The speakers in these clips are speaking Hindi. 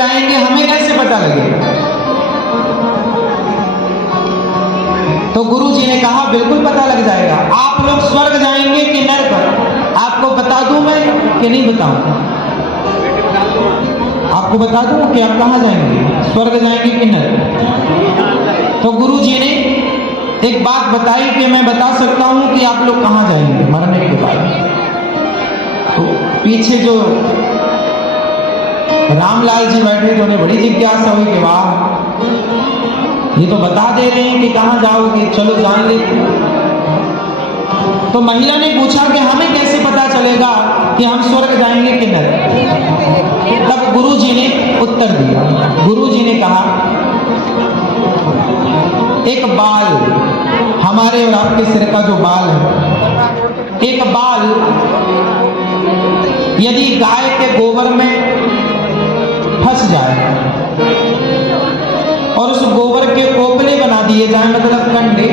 जाएंगे हमें कैसे पता लगेगा? तो गुरु जी ने कहा बिल्कुल पता लग जाएगा। आप लोग स्वर्ग जाएंगे कि नरक, आपको बता दूं मैं कि नहीं बताऊं? आपको बता दूं कि आप कहां जाएंगे, स्वर्ग जाएंगे कि नरक? तो गुरु जी ने एक बात बताई कि मैं बता सकता हूं कि आप लोग कहां जाएंगे मरने के बाद। तो पीछे जो रामलाल जी बैठे थे उन्हें बड़ी जिज्ञासा हुई कि वाह, ये तो बता दे रहे हैं कि कहां जाओगे, चलो जान लेते। तो महिला ने पूछा कि हमें कैसे पता चलेगा कि हम स्वर्ग जाएंगे कि नरक? तब गुरु जी ने उत्तर दिया। गुरु जी ने कहा, एक बाल, हमारे और आपके सिर का जो बाल है, एक बाल यदि गाय के गोबर में फंस जाए और उस गोबर के कोपले बना दिए जाए, मतलब कंडे,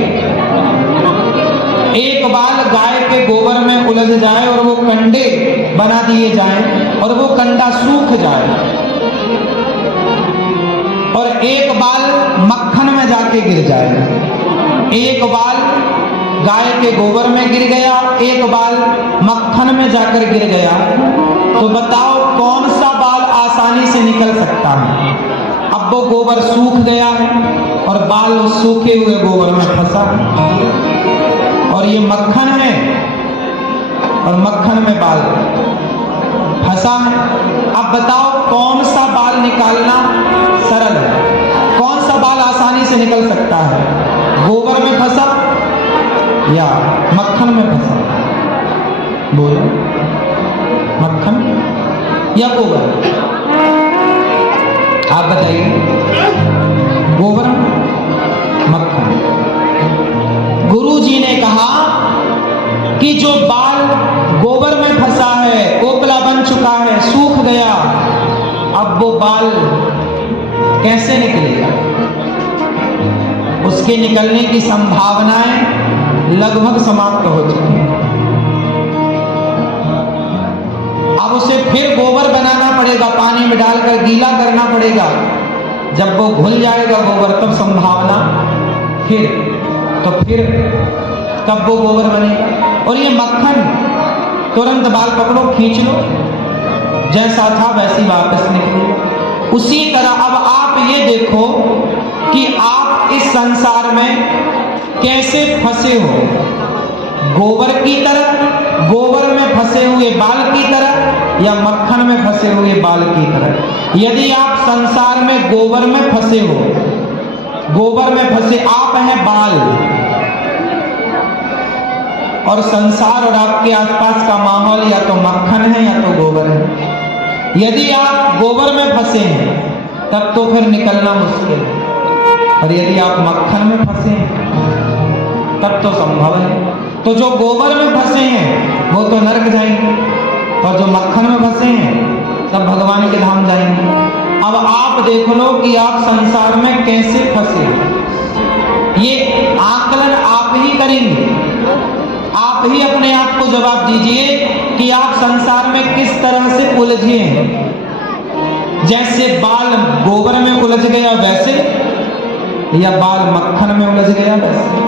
एक बाल गाय के गोबर में उलझ जाए और वो कंडे बना दिए जाए और वो कंडा सूख जाए, और एक बाल मक्खन में जाके गिर जाए। एक बाल गाय के गोबर में गिर गया, एक बाल मक्खन में जाकर गिर गया, तो बताओ कौन सा बाल आसानी से निकल सकता है? अब वो गोबर सूख गया है और बाल उस सूखे हुए गोबर में फंसा है, और ये मक्खन है और मक्खन में बाल फंसा है। अब बताओ कौन सा बाल निकालना सरल है, कौन सा बाल आसानी से निकल सकता है? गोबर में फंसा या मक्खन में फंसा? बोलो, मक्खन या गोबर? आप बताइए, गोबर मक्खन? गुरु जी ने कहा कि जो बाल गोबर में फंसा है, कोपला बन चुका है, सूख गया, अब वो बाल कैसे निकलेगा? उसके निकलने की संभावनाएं लगभग समाप्त हो चुकी हैं। अब उसे फिर गोबर बनाना पड़ेगा, पानी में डालकर गीला करना पड़ेगा। जब वो घुल जाएगा गोबर, तब संभावना फिर, तो फिर तब वो गोबर बनेगा। और ये मक्खन, तुरंत बाल पकड़ो, खींच लो, जैसा था वैसी वापस निकले। उसी तरह अब आप ये देखो कि आप इस संसार में कैसे फंसे हो, गोबर की तरह, गोबर में फंसे हुए बाल की तरह, या मक्खन में फंसे हुए बाल की तरह। यदि आप संसार में गोबर में फंसे हो, गोबर में फंसे आप हैं बाल, और संसार और आपके आसपास का माहौल या तो मक्खन है या तो गोबर है। यदि आप गोबर में फंसे हैं तब तो फिर निकलना मुश्किल है, और यदि आप मक्खन में फंसे हैं तब तो संभव है। तो जो गोबर में फंसे हैं वो तो नरक जाएंगे, और जो मक्खन में फंसे हैं तब भगवान के धाम जाएंगे। अब आप देख लो कि आप संसार में कैसे फंसे, ये आकलन आप ही करेंगे। आप ही अपने आप को जवाब दीजिए कि आप संसार में किस तरह से उलझे हैं। जैसे बाल गोबर में उलझ गया वैसे, या बाल मक्खन में उलझ गया वैसे?